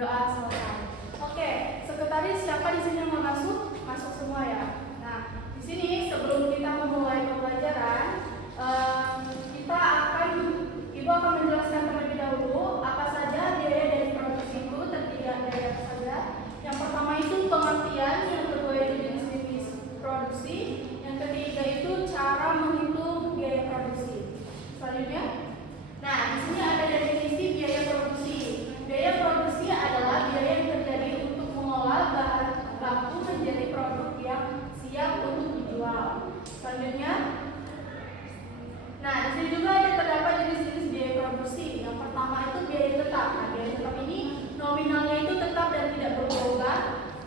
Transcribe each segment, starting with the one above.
berdoa selesai. Oke, sekretaris siapa di sini yang mau masuk? Masuk semua ya. Nah, di sini sebelum kita memulai pembelajaran, Ibu akan menjelaskan terlebih dahulu apa saja biaya dari produksi itu, terdiri dari apa saja. Yang pertama itu pengertian, yang kedua itu jenis-jenis produksi, yang ketiga itu cara menghitung biaya produksi. Selanjutnya, nah di sini ada definisi biaya produksi. Biaya produksi adalah biaya yang terjadi untuk mengolah bahan baku menjadi produk yang siap untuk dijual. Selanjutnya, nah di sini juga ada terdapat jenis-jenis biaya produksi. Yang pertama itu biaya tetap. Nah, biaya tetap ini nominalnya itu tetap dan tidak berubah.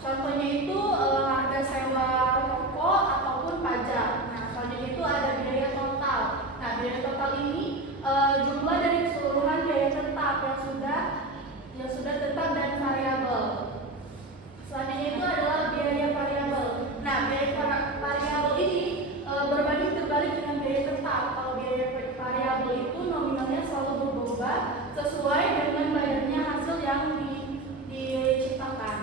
Contohnya itu harga sewa toko ataupun pajak. Nah, selanjutnya itu ada biaya total. Nah, biaya total ini jumlah dari keseluruhan biaya tetap yang sudah tetap dan variabel. Selanjutnya itu adalah biaya variabel. Nah, biaya variabel ini berbanding terbalik dengan biaya tetap. Kalau biaya variabel itu nominalnya selalu berubah sesuai dengan bayarnya hasil yang diciptakan.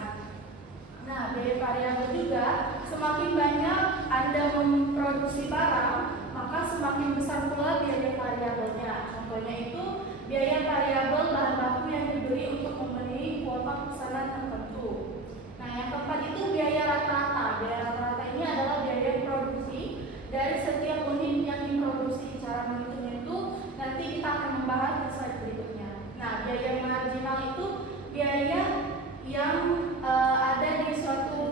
Nah, biaya variabel juga semakin banyak Anda memproduksi barang, maka semakin besar pula biaya variabelnya. Contohnya itu biaya variabel bahan baku yang diberi untuk memenuhi kuota pesanan tertentu. Nah, yang keempat itu biaya rata-rata. Biaya rata-rata ini adalah biaya produksi dari setiap unit yang diproduksi. Cara menghitungnya itu nanti kita akan membahas di slide berikutnya. Nah, biaya marginal itu biaya yang ada di suatu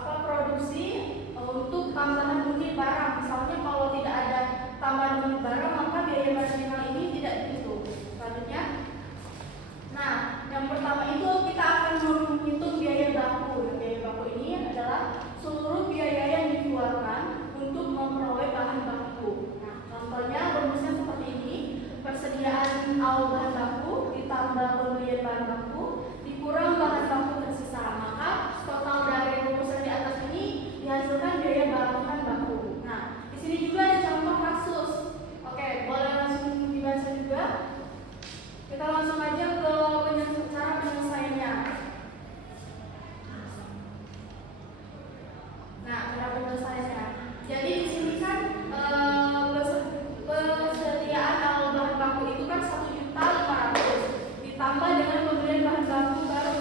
produksi untuk tambahan unit barang. Misalnya kalau tidak ada tambahan unit barang, maka biaya marginal ini tidak dihitung. Selanjutnya, nah yang pertama itu kita akan menghitung biaya baku. Biaya baku ini adalah seluruh biaya yang dikeluarkan untuk memperoleh bahan baku. Nah, contohnya rumusnya seperti ini: persediaan awal bahan baku ditambah pembelian bahan baku dikurang bahan baku tersisa, maka total dari rumusan di atas ini dihasilkan biaya bahan baku. Nah, di sini juga ada contoh kasus. Oke, boleh langsung dibaca juga. Kita langsung aja ke cara penyelesaiannya. Nah, cara penyelesaiannya. Jadi di sini kan persediaan awal bahan baku itu kan 1.500.000 ditambah dengan pembelian bahan baku baru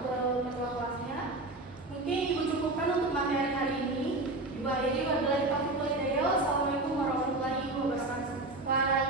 kurang